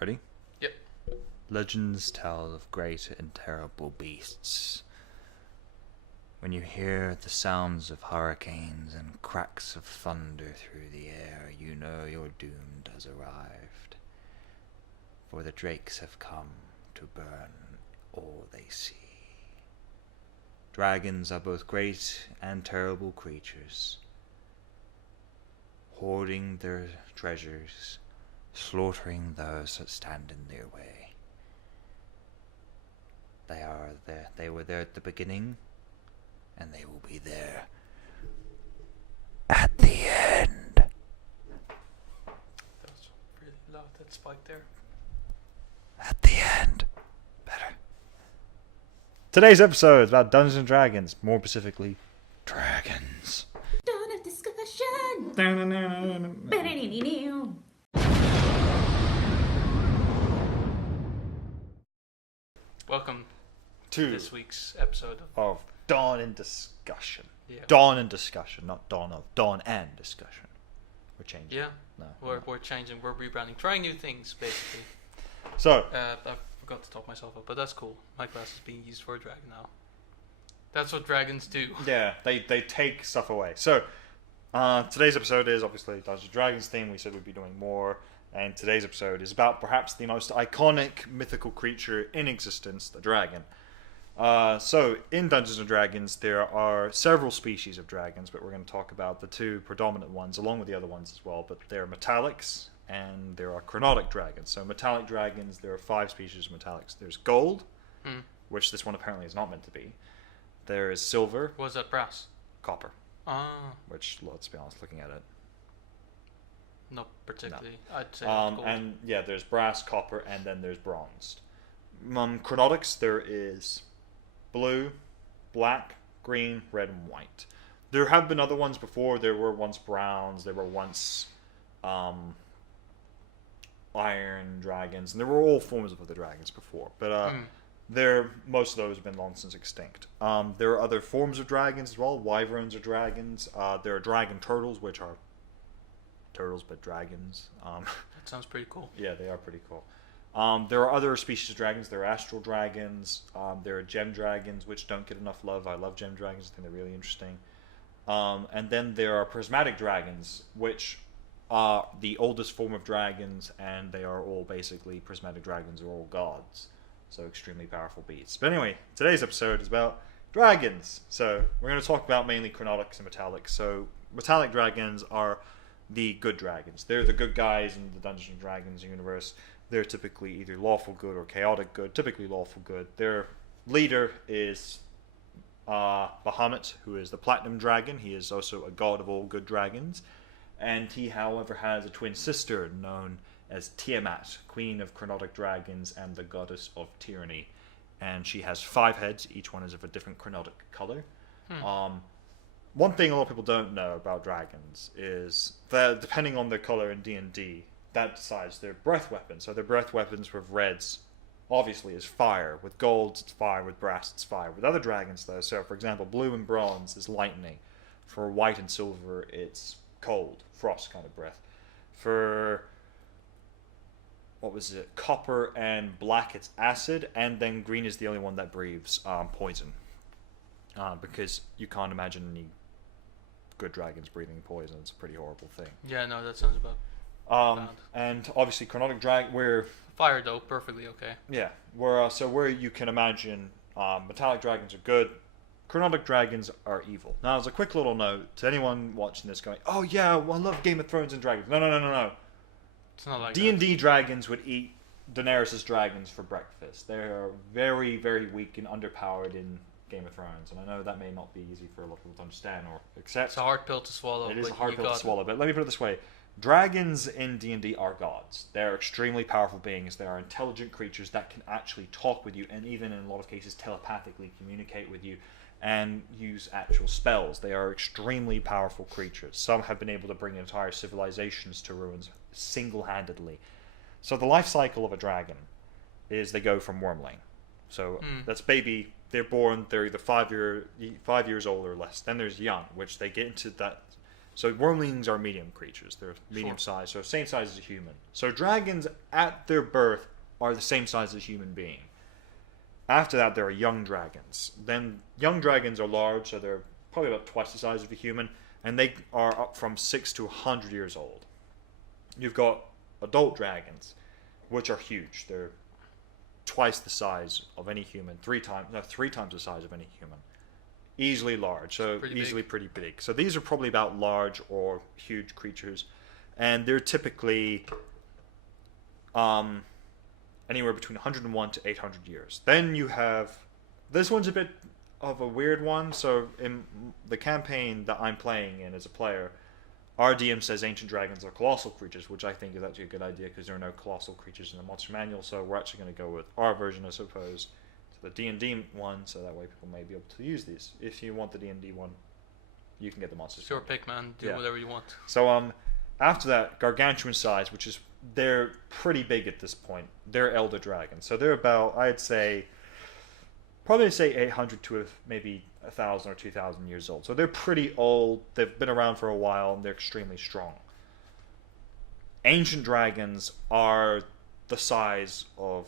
Ready? Yep. Legends tell of great and terrible beasts. When you hear the sounds of hurricanes and cracks of thunder through the air, you know your doom has arrived. For the drakes have come to burn all they see. Dragons are both great and terrible creatures, hoarding their treasures, slaughtering those that stand in their way. They were there at the beginning, and they will be there at the end. That was really loud, that spike there. At the end. Better. Today's episode is about Dungeons and Dragons, more specifically, dragons. Dawn of discussion. Welcome to to this week's episode of... of Dawn and Discussion. Yeah. Dawn and Discussion, not Dawn of. Dawn and Discussion. We're changing. Yeah, No. we're changing, we're rebranding, trying new things, basically. So, I forgot to top myself up, but that's cool. My class is being used for a dragon now. That's what dragons do. yeah, they take stuff away. So, today's episode is obviously Dungeons and Dragons theme. We said we'd be doing more. And today's episode is about perhaps the most iconic mythical creature in existence, the dragon. So, in Dungeons and Dragons, there are several species of dragons, but we're going to talk about the two predominant ones, along with the other ones as well. But they're metallics, and there are chronotic dragons. So, metallic dragons, there are 5 species of metallics. There's gold, which this one apparently is not meant to be. There is silver, Was that brass? copper, Ah, which, let's be honest, looking at it. not particularly. I'd say gold. And yeah, there's brass, copper, and then there's bronzed. Chronotics, there is blue, black, green, red, and white. There have been other ones before. There were once browns. There were once iron dragons, and there were all forms of other dragons before. But most of those have been long since extinct. There are other forms of dragons as well. Wyverns are dragons. There are dragon turtles, which are turtles but dragons. That sounds pretty cool. Yeah, they are pretty cool. There are other species of dragons. There are astral dragons. There are gem dragons, which don't get enough love. I love gem dragons. I think they're really interesting. And then there are prismatic dragons, which are the oldest form of dragons, and they are all basically prismatic dragons are all gods. So extremely powerful beasts. But anyway, today's episode is about dragons. So we're going to talk about mainly chronotics and metallics. So metallic dragons are the good dragons. They're the good guys in the Dungeons and Dragons universe. They're typically either lawful good or chaotic good, typically lawful good. Their leader is Bahamut, who is the platinum dragon. He is also a god of all good dragons. And he, however, has a twin sister known as Tiamat, queen of chronotic dragons and the goddess of tyranny. And she has 5 heads. Each one is of a different chronotic color. One thing a lot of people don't know about dragons is that depending on their color in D&D, that decides their breath weapon. So their breath weapons with reds, obviously, is fire. With gold, it's fire. With brass, it's fire. With other dragons, though, so for example, blue and bronze is lightning. For white and silver, it's cold, frost kind of breath. For, copper and black, it's acid. And then green is the only one that breathes poison. Because you can't imagine any good dragons breathing poison. It's a pretty horrible thing. Yeah, no, that sounds about bad. And obviously chronotic drag where Fire, though, perfectly okay. where you can imagine metallic dragons are good, chronotic dragons are evil. Now, as a quick little note to anyone watching this going, oh yeah, well, I love Game of Thrones and dragons. No. It's not like D&D dragons would eat Daenerys' dragons for breakfast. They are very, very weak and underpowered in Game of Thrones, and I know that may not be easy for a lot of people to understand or accept. It's a hard pill to swallow. It is a but hard you pill to got swallow, but let me put it this way. Dragons in D&D are gods. They're extremely powerful beings. They are intelligent creatures that can actually talk with you, and even in a lot of cases telepathically communicate with you and use actual spells. They are extremely powerful creatures. Some have been able to bring entire civilizations to ruins single-handedly. So the life cycle of a dragon is they go from wormling. So that's baby. They're born. They're either 5 years old or less. Then there's young, which they get into that So wormlings are medium creatures. They're medium size, so same size as a human. So dragons at their birth are the same size as a human being. After that, there are young dragons. Then young dragons are large, so they're probably about twice the size of a human, and they are up from 6 to 100 years old. You've got adult dragons, which are huge. They're twice the size of any human, three times the size of any human. Easily large, so pretty big. So these are probably about large or huge creatures, and they're typically anywhere between 101 to 800 years. Then you have, this one's a bit of a weird one. So in the campaign that I'm playing in as a player, our DM says ancient dragons are colossal creatures, which I think is actually a good idea because there are no colossal creatures in the monster manual. So we're actually going to go with our version as opposed to the D&D one, so that way people may be able to use these. If you want the D&D one, you can get the monsters. It's your pick, man. Do whatever you want. So after that, gargantuan size, which is, they're pretty big at this point. They're elder dragons, so they're about, I'd say, probably say 800 to maybe 1,000 or 2,000 years old. So they're pretty old. They've been around for a while, and they're extremely strong. Ancient dragons are the size of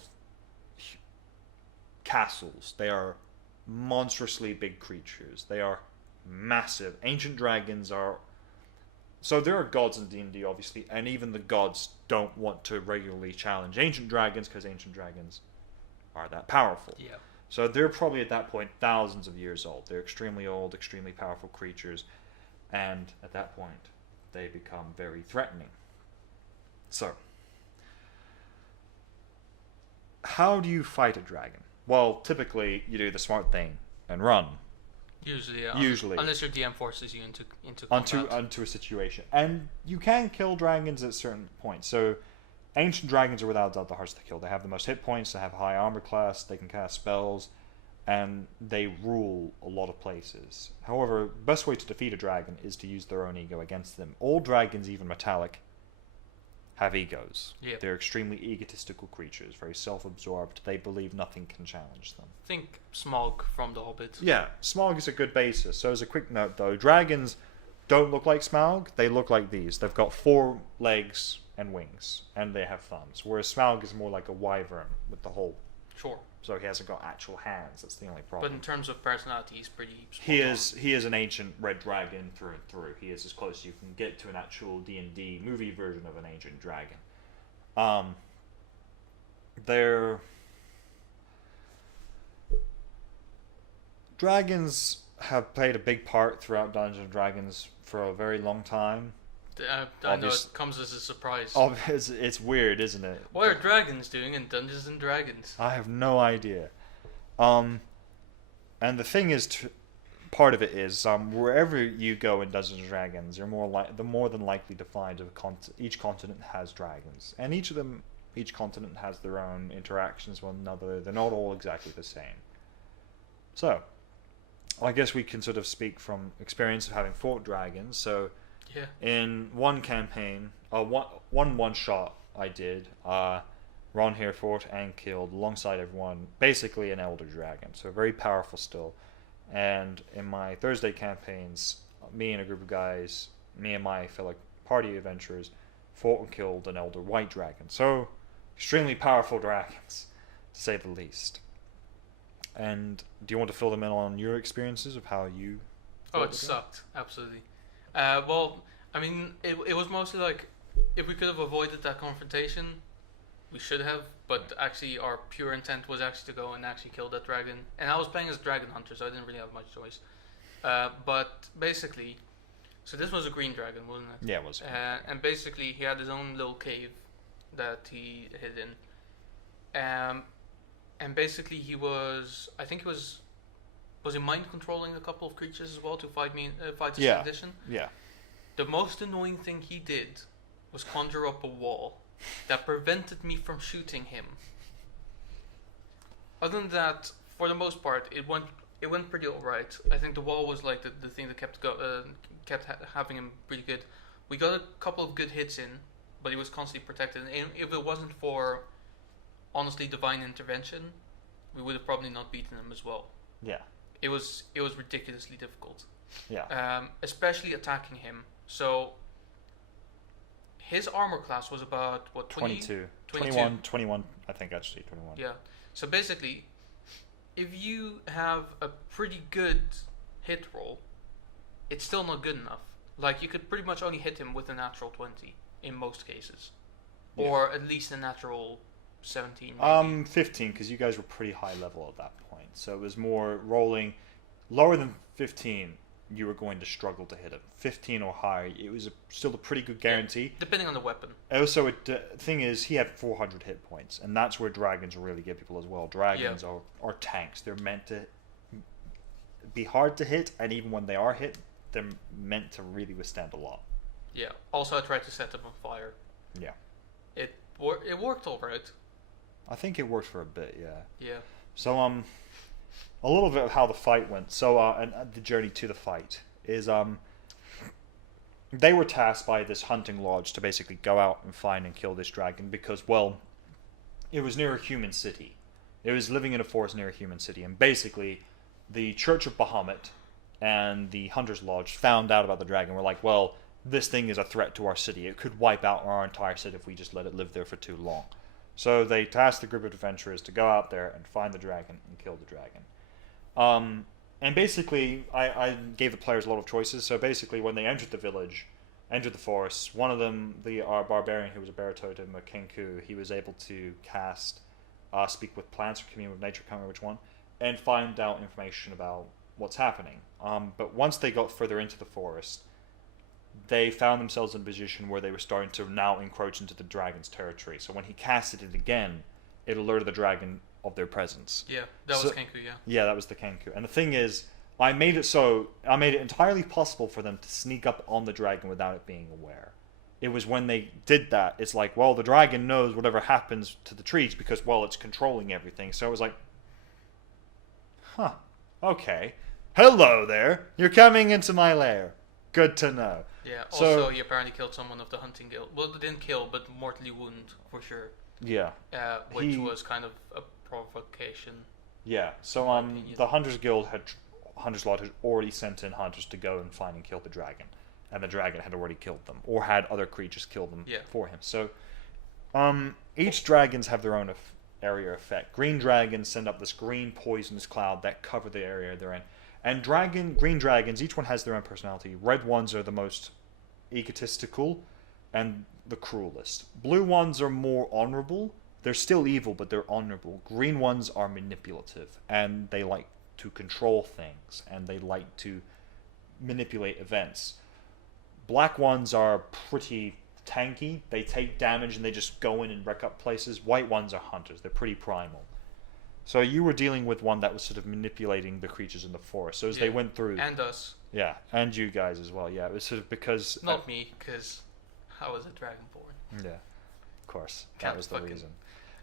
castles. They are monstrously big creatures. They are massive. Ancient dragons are... So there are gods in D&D, obviously, and even the gods don't want to regularly challenge ancient dragons because ancient dragons are that powerful. Yeah. So they're probably at that point thousands of years old. They're extremely old, extremely powerful creatures, and at that point they become very threatening. So, how do you fight a dragon? Well, typically you do the smart thing and run. Usually, yeah. Usually. Unless your DM forces you into combat. Onto a situation. And you can kill dragons at certain points. So, ancient dragons are without doubt the hardest to kill. They have the most hit points, they have a high armor class, they can cast spells, and they rule a lot of places. However, the best way to defeat a dragon is to use their own ego against them. All dragons, even metallic, have egos. Yep. They're extremely egotistical creatures, very self-absorbed. They believe nothing can challenge them. Think Smaug from The Hobbit. Yeah, Smaug is a good basis. So as a quick note though, dragons don't look like Smaug, they look like these. They've got 4 legs and wings, and they have thumbs. Whereas Smaug is more like a wyvern with the whole... Sure. So he hasn't got actual hands, that's the only problem. But in terms of personality, he's pretty He is an ancient red dragon through and through. He is as close as you can get to an actual D&D movie version of an ancient dragon. Dragons have played a big part throughout Dungeons and Dragons for a very long time. I know it comes as a surprise. It's weird, isn't it? What are dragons doing in Dungeons and Dragons? I have no idea. And the thing is, part of it is wherever you go in Dungeons and Dragons, you're more than likely to find each continent has dragons, and each continent has their own interactions with one another. They're not all exactly the same. So, I guess we can sort of speak from experience of having fought dragons. So. Yeah. In one campaign, one shot I did, Ron here fought and killed alongside everyone, basically an elder dragon, so very powerful still. And in my Thursday campaigns, me and a group of guys, me and my fellow party adventurers, fought and killed an elder white dragon. So extremely powerful dragons, to say the least. And do you want to fill them in on your experiences of how you? Oh, it sucked, absolutely. Well, I mean, it was mostly like, if we could have avoided that confrontation, we should have, but actually our pure intent was actually to go and actually kill that dragon. And I was playing as a dragon hunter, so I didn't really have much choice. But basically, so this was a green dragon, wasn't it? Yeah, it was. And basically he had his own little cave that he hid in. And basically he was he mind controlling a couple of creatures as well to fight this condition? Yeah. The most annoying thing he did was conjure up a wall that prevented me from shooting him. Other than that, for the most part, it went pretty alright. I think the wall was like the thing that kept having him pretty good. We got a couple of good hits in, but he was constantly protected. And if it wasn't for, honestly, divine intervention, we would have probably not beaten him as well. Yeah. It was ridiculously difficult. Yeah. Especially attacking him So his armor class was about what 22. 22. 21, I think actually 21. Yeah. So basically, if you have a pretty good hit roll, it's still not good enough. Like you could pretty much only hit him with a natural 20 in most cases, Yeah. or at least a natural 17. Maybe. 15, because you guys were pretty high level at that point. So it was more rolling lower than 15. You were going to struggle to hit him. 15 or higher, it was still a pretty good guarantee. Depending on the weapon. Also, the thing is, he had 400 hit points, and that's where dragons really get people as well. Dragons are tanks. They're meant to be hard to hit, and even when they are hit, they're meant to really withstand a lot. Yeah. Also, I tried to set them on fire. Yeah. It worked all right. I think it worked for a bit, yeah. Yeah. So, a little bit of how the fight went. So, and the journey to the fight is, they were tasked by this hunting lodge to basically go out and find and kill this dragon because, well, it was near a human city. It was living in a forest near a human city, and basically, the Church of Bahamut and the Hunter's Lodge found out about the dragon. Were like, well, this thing is a threat to our city. It could wipe out our entire city if we just let it live there for too long. So they tasked the group of adventurers to go out there and find the dragon and kill the dragon. And basically, I gave the players a lot of choices. So basically, when they entered the village, entered the forest, one of them, our barbarian who was a Baratotem, a Kenku, he was able to cast Speak with Plants or Commune with Nature, I can't remember which one, and find out information about what's happening. But once they got further into the forest, they found themselves in a position where they were starting to now encroach into the dragon's territory. So when he casted it again, it alerted the dragon of their presence. Yeah, that was Kenku, yeah. Yeah, that was the Kenku. And the thing is, I made it entirely possible for them to sneak up on the dragon without it being aware. It was when they did that, it's like, well, the dragon knows whatever happens to the trees because, well, it's controlling everything. So it was like, huh, okay. Hello there. You're coming into my lair. Good to know. Yeah, So- also he apparently killed someone of the hunting guild. Well, they didn't kill, but mortally wound, for sure. Yeah. Which He- was kind of a provocation. Yeah. So my opinion. the Hunters Hunters Lodge had already sent in hunters to go and find and kill the dragon, and the dragon had already killed them, or had other creatures kill them Yeah. for him. So, each dragons have their own area effect. Green dragons send up this green poisonous cloud that cover the area they're in, and green dragons, each one has their own personality. Red ones are the most egotistical and the cruelest. Blue ones are more honorable. They're still evil, but they're honorable. Green ones are manipulative, and they like to control things, and they like to manipulate events. Black ones are pretty tanky. They take damage and they just go in and wreck up places. White ones are hunters. They're pretty primal. So you were dealing with one that was sort of manipulating the creatures in the forest. So as they Yeah. went through, And us. yeah, and you guys as well. Yeah, it was sort of because Not me, because I was a dragonborn. yeah, of course, that Can't was the fucking- reason.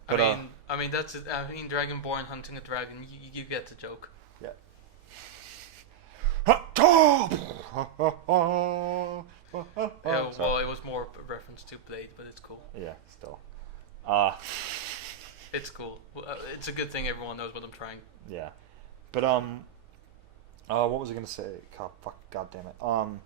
But I mean that's it. I mean, dragonborn hunting a dragon. You get the joke. yeah. Yeah, well, it was more a reference to Blade, but it's cool. Yeah, still. It's cool. It's a good thing everyone knows what I'm trying. Yeah, but what was I gonna say? God damn it. Oh,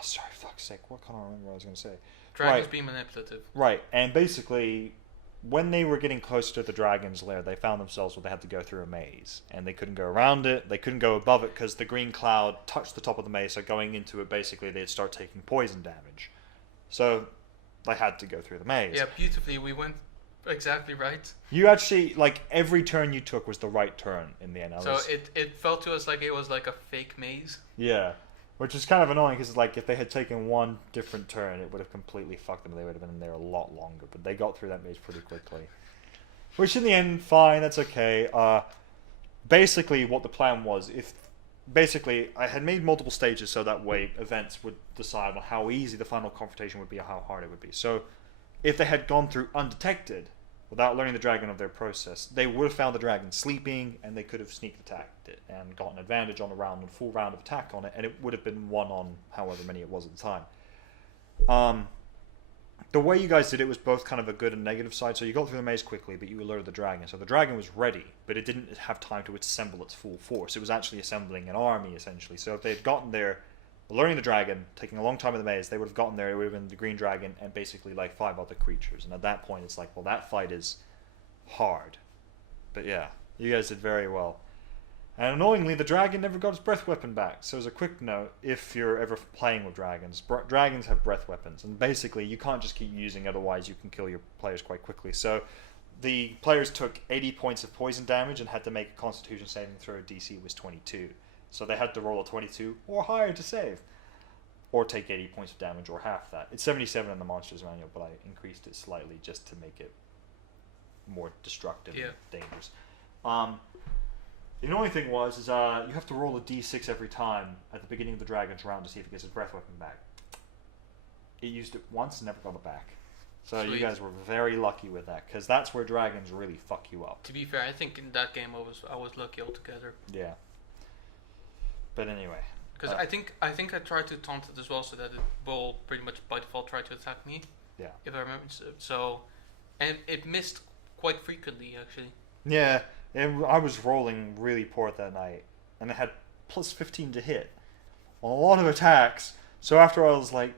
sorry, fuck's sake. What can't I remember what I was gonna say? Dragons Right. being manipulative. Right, and basically, when they were getting close to the dragon's lair, they found themselves where they had to go through a maze, and they couldn't go around it. They couldn't go above it because the green cloud touched the top of the maze. So going into it, basically, they'd start taking poison damage. So they had to go through the maze. Yeah, beautifully. We went exactly right. You actually, like, every turn you took was the right turn in the end. So it felt to us like it was like a fake maze. Yeah, which is kind of annoying because, like, if they had taken one different turn, it would have completely fucked them. They would have been in there a lot longer. But they got through that maze pretty quickly. Which, in the end, fine. That's okay. Basically, what the plan was, basically, I had made multiple stages so that way events would decide on how easy the final confrontation would be or how hard it would be. So, if they had gone through undetected, without learning the dragon of their process, they would have found the dragon sleeping, and they could have sneak attacked it and gotten advantage on a full round of attack on it, and it would have been one on however many it was at the time. the way you guys did it was both kind of a good and negative side. So you got through the maze quickly, but you alerted the dragon. So the dragon was ready, but it didn't have time to assemble its full force. It was actually assembling an army, essentially. So if they had gotten there, alerting the dragon, taking a long time in the maze, they would have gotten there. It would have been the green dragon and basically like 5 other creatures. And at that point, it's like, well, that fight is hard. But yeah, you guys did very well. And annoyingly, the dragon never got his breath weapon back. So as a quick note, if you're ever playing with dragons, dragons have breath weapons. And basically, you can't just keep using, otherwise you can kill your players quite quickly. So the players took 80 points of poison damage and had to make a constitution saving throw. DC was 22. So they had to roll a 22 or higher to save. Or take 80 points of damage or half that. It's 77 in the Monsters Manual, but I increased it slightly just to make it more destructive and dangerous. The annoying thing was you have to roll a d6 every time at the beginning of the dragon's round to see if it gets its breath weapon back. It used it once and never got it back. So Sweet. you guys were very lucky with that, because that's where dragons really fuck you up. To be fair, I think in that game I was lucky altogether. Yeah. But anyway. Because I think I tried to taunt it as well, so that it will pretty much by default try to attack me. Yeah. If I remember. So and it missed quite frequently, actually. Yeah. I was rolling really poor that night, and it had plus 15 to hit on a lot of attacks. So after I was like,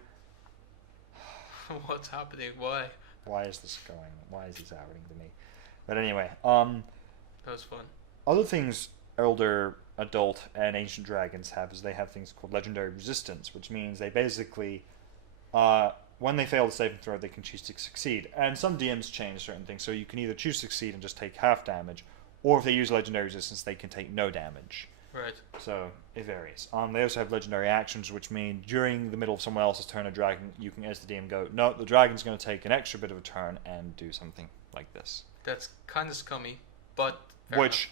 what's happening? Why? why is this going? Why is this happening to me? But anyway, that was fun. other things elder, adult, and ancient dragons have is they have things called legendary resistance, which means they basically, when they fail the saving throw, they can choose to succeed. And some DMs change certain things, so you can either choose to succeed and just take half damage, or if they use legendary resistance, they can take no damage. Right. So it varies. They also have legendary actions, which mean during the middle of someone else's turn, a dragon, you can, as the DM, go, no, the dragon's going to take an extra bit of a turn and do something like this. That's kind of scummy, but fair Which,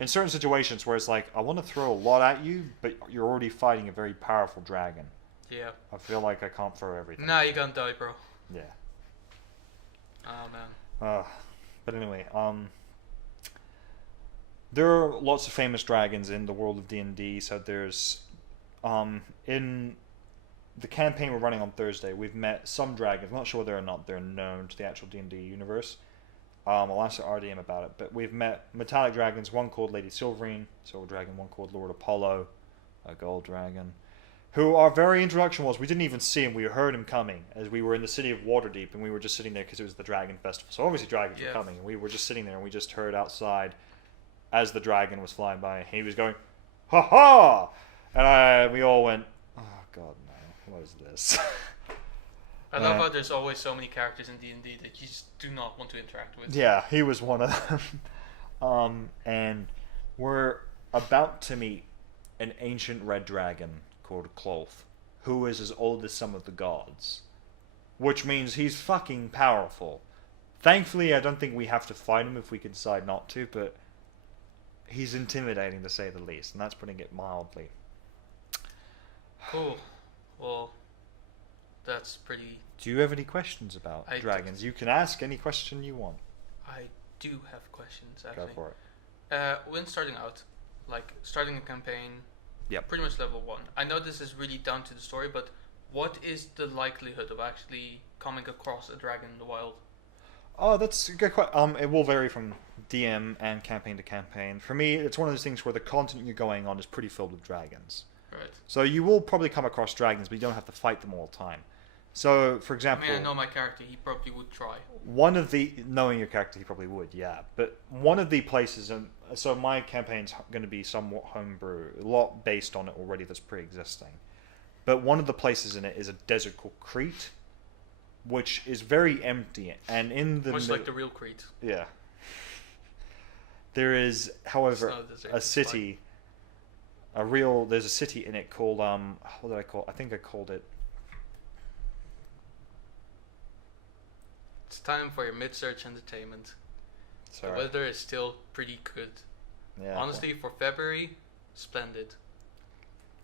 in certain situations where it's like, I want to throw a lot at you, but you're already fighting a very powerful dragon. enough. I feel like I can't throw everything. Nah, you're gonna die, bro. Yeah. Oh man. But anyway, there are lots of famous dragons in the world of D&D. So there's, in the campaign we're running on Thursday, we've met some dragons. I'm not sure whether or not they're known to the actual D&D universe. I'll ask the RDM about it. But we've met metallic dragons, one called Lady Silverine, Silver Dragon, one called Lord Apollo, a gold dragon, who our very introduction was, we didn't even see him, we heard him coming as we were in the city of Waterdeep, and we were just sitting there because it was the Dragon Festival. So obviously dragons were coming, and we were just sitting there, and we just heard outside as the dragon was flying by, he was going, ha ha! And we all went, oh god no, what is this? I love how there's always so many characters in D&D that you just do not want to interact with. Yeah, he was one of them. And we're about to meet an ancient red dragon called Cloth, who is as old as some of the gods. Which means he's fucking powerful. Thankfully, I don't think we have to fight him if we can decide not to, but he's intimidating to say the least, and that's putting it mildly. Cool. Well, that's pretty... Do you have any questions about dragons? You can ask any question you want. I do have questions, actually. Go for it. When starting out, like starting a campaign, Yep. pretty much level 1. I know this is really down to the story, but what is the likelihood of actually coming across a dragon in the wild? Oh, that's a good question. It will vary from DM and campaign to campaign. For me, it's one of those things where the content you're going on is pretty filled with dragons. Right. So you will probably come across dragons, but you don't have to fight them all the time. So, for example... I mean, I know my character, he probably would try. One of the... Knowing your character, he probably would, yeah. But one of the places... So my campaign's going to be somewhat homebrew. A lot based on it already that's pre-existing. But one of the places in it is a desert called Crete, which is very empty. And in the... Much like the real Crete. Yeah. There is, however, It's not a desert, a it's city... There's a city in it called... what did I call it? I think I called it... It's time for your mid-search entertainment. Sorry. The weather is still pretty good. Yeah, Honestly, for February, splendid.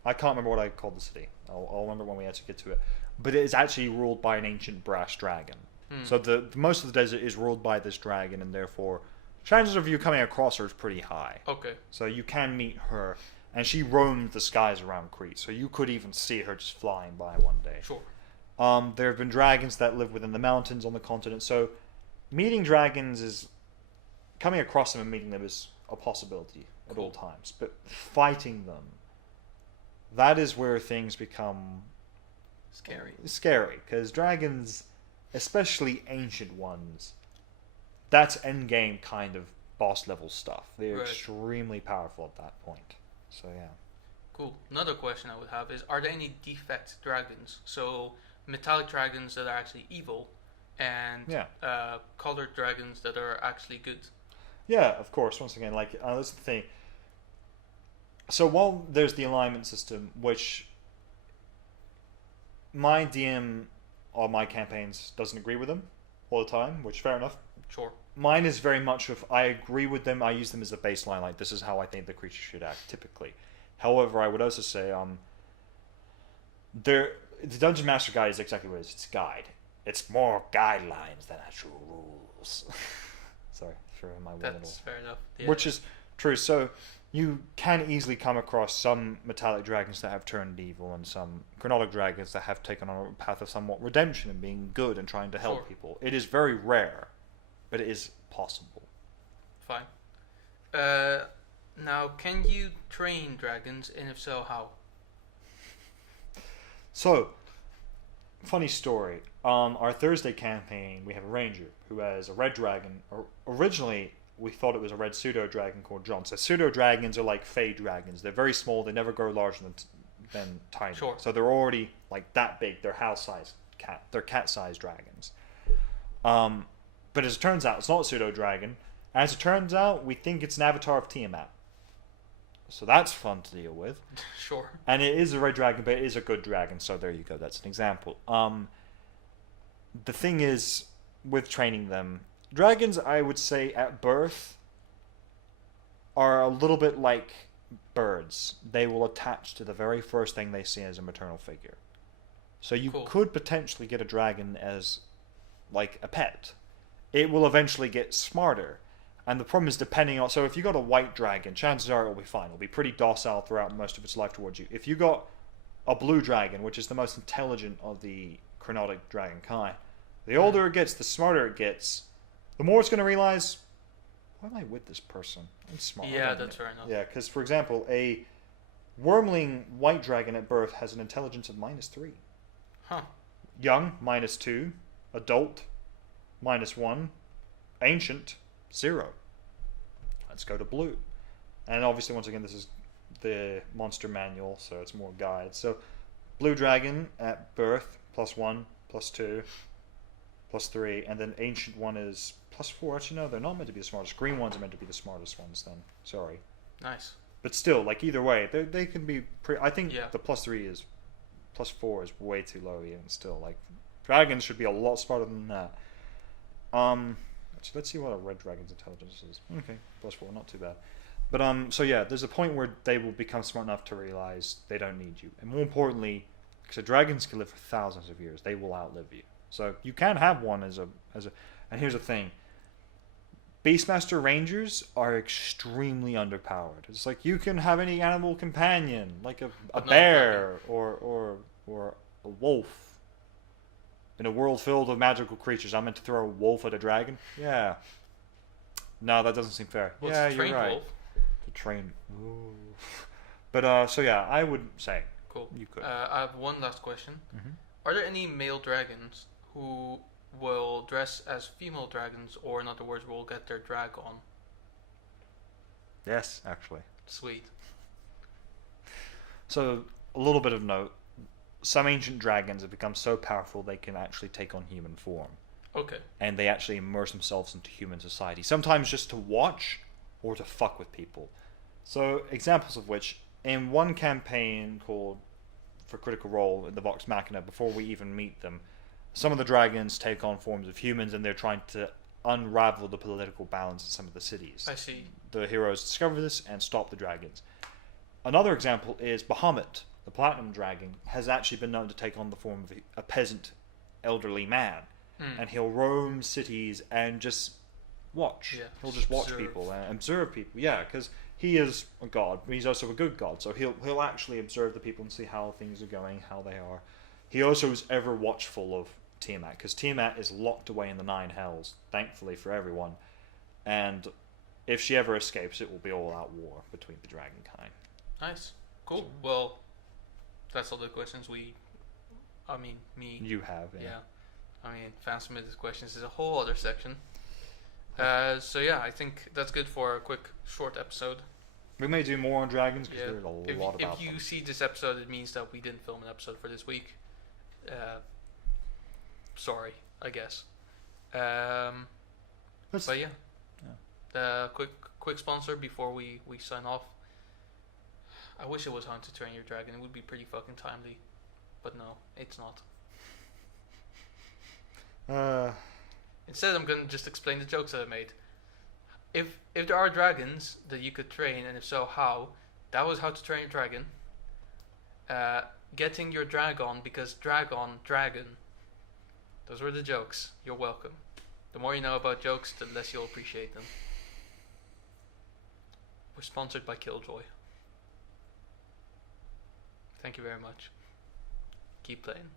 I can't remember what I called the city. I'll remember when we actually get to it. But it is actually ruled by an ancient brass dragon. So the most of the desert is ruled by this dragon, and therefore chances of you coming across her is pretty high. Okay. So you can meet her, and she roamed the skies around Crete. So you could even see her just flying by one day. Sure. There have been dragons that live within the mountains on the continent. So meeting dragons is coming across them and meeting them is a possibility at all times. But fighting them, that is where things become Scary. because dragons, especially ancient ones, that's endgame kind of boss level stuff. They're Right. extremely powerful at that point. So yeah. Cool. Another question I would have is: are there any defect dragons? So metallic dragons that are actually evil, and Yeah. colored dragons that are actually good. Yeah, of course. Once again, like that's the thing. So while there's the alignment system, which my DM on my campaigns doesn't agree with them all the time, which fair enough. Sure. Mine is very much of I agree with them. I use them as a baseline. Like this is how I think the creature should act typically. However, I would also say the Dungeon Master Guide is exactly what it is. It's a guide. It's more guidelines than actual rules. Sorry for my little. That's fair enough. Yeah. Which is true. So you can easily come across some metallic dragons that have turned evil and some chronotic dragons that have taken on a path of somewhat redemption and being good and trying to help Sure. people. It is very rare, but it is possible. Fine. Now, can you train dragons, and if so, how? So, funny story. Our Thursday campaign, we have a ranger who has a red dragon. Originally, we thought it was a red pseudo dragon called John. So pseudo dragons are like fey dragons. They're very small. They never grow larger than tiny. Sure. So they're already like that big. They're house-sized cat. They're cat-sized dragons. But as it turns out, it's not a pseudo dragon. As it turns out, we think it's an avatar of Tiamat. So that's fun to deal with. Sure. And it is a red dragon, but it is a good dragon. So there you go. That's an example. The thing is, with training them, dragons, I would say, at birth, are a little bit like birds. They will attach to the very first thing they see as a maternal figure. So you Cool. could potentially get a dragon as, like, a pet. It will eventually get smarter. And the problem is depending on... So if you got a white dragon, chances are it will be fine. It'll be pretty docile throughout most of its life towards you. If you got a blue dragon, which is the most intelligent of the chronotic dragon kind, the older it gets, the smarter it gets. The more it's going to realize, why am I with this person? I'm smart. I Yeah, don't that's know. fair enough. Yeah, because, for example, a wormling white dragon at birth has an intelligence of -3. Huh. Young, -2. Adult, -1. Ancient, 0. Let's go to blue. And obviously, once again, this is the monster manual, so it's more guide. So, blue dragon at birth, +1, +2, +3, and then ancient one is +4. Actually, no, they're not meant to be the smartest. Green ones are meant to be the smartest ones then. Sorry. Nice. But still, like, either way, they can be pretty... I think Yeah. the +3 is... +4 is way too low even still. Like, dragons should be a lot smarter than that. Actually, let's see what a red dragon's intelligence is. Okay, +4, not too bad. But, so yeah, there's a point where they will become smart enough to realize they don't need you. And more importantly, because dragons can live for thousands of years, they will outlive you. So you can have one as a... And here's the thing. Beastmaster Rangers are extremely underpowered. It's like you can have any animal companion, like a But not a bear or a wolf. In a world filled with magical creatures, I'm meant to throw a wolf at a dragon? Yeah. No, that doesn't seem fair. Well, yeah, it's a you're trained right. wolf. To train. Ooh. But so yeah, I would say Cool. you could. I have one last question. Mhm. Are there any male dragons who will dress as female dragons, or in other words, will get their drag on? Yes, actually. Sweet. So a little bit of note. Some ancient dragons have become so powerful they can actually take on human form. Okay. And they actually immerse themselves into human society. Sometimes just to watch or to fuck with people. So examples of which, in one campaign called for Critical Role in the Vox Machina, before we even meet them, some of the dragons take on forms of humans and they're trying to unravel the political balance in some of the cities. I see. The heroes discover this and stop the dragons. Another example is Bahamut, the Platinum Dragon, has actually been known to take on the form of a peasant elderly man. And he'll roam cities and just watch. Yeah, He'll just watch observe. people and observe people. Yeah, because he is a god, but he's also a good god. So he'll actually observe the people and see how things are going, how they are. he also was ever watchful of Tiamat, because Tiamat is locked away in the Nine Hells, thankfully for everyone, and if she ever escapes, it will be all-out war between the Dragonkind. Nice. Cool. Well, that's all the questions me. You have, Yeah. I mean, fan submitted questions is a whole other section. So yeah, I think that's good for a quick, short episode. We may do more on dragons, because Yeah. there's a lot about If you them. see this episode, it means that we didn't film an episode for this week. Sorry, I guess. But yeah. Quick sponsor before we sign off. I wish it was How to Train Your Dragon. It would be pretty fucking timely, but no, it's not. Instead, I'm gonna just explain the jokes that I made. If there are dragons that you could train, and if so, how? That was How to Train Your Dragon. Getting your dragon, because dragon. Those were the jokes. You're welcome. The more you know about jokes, the less you'll appreciate them. We're sponsored by Killjoy. Thank you very much. Keep playing.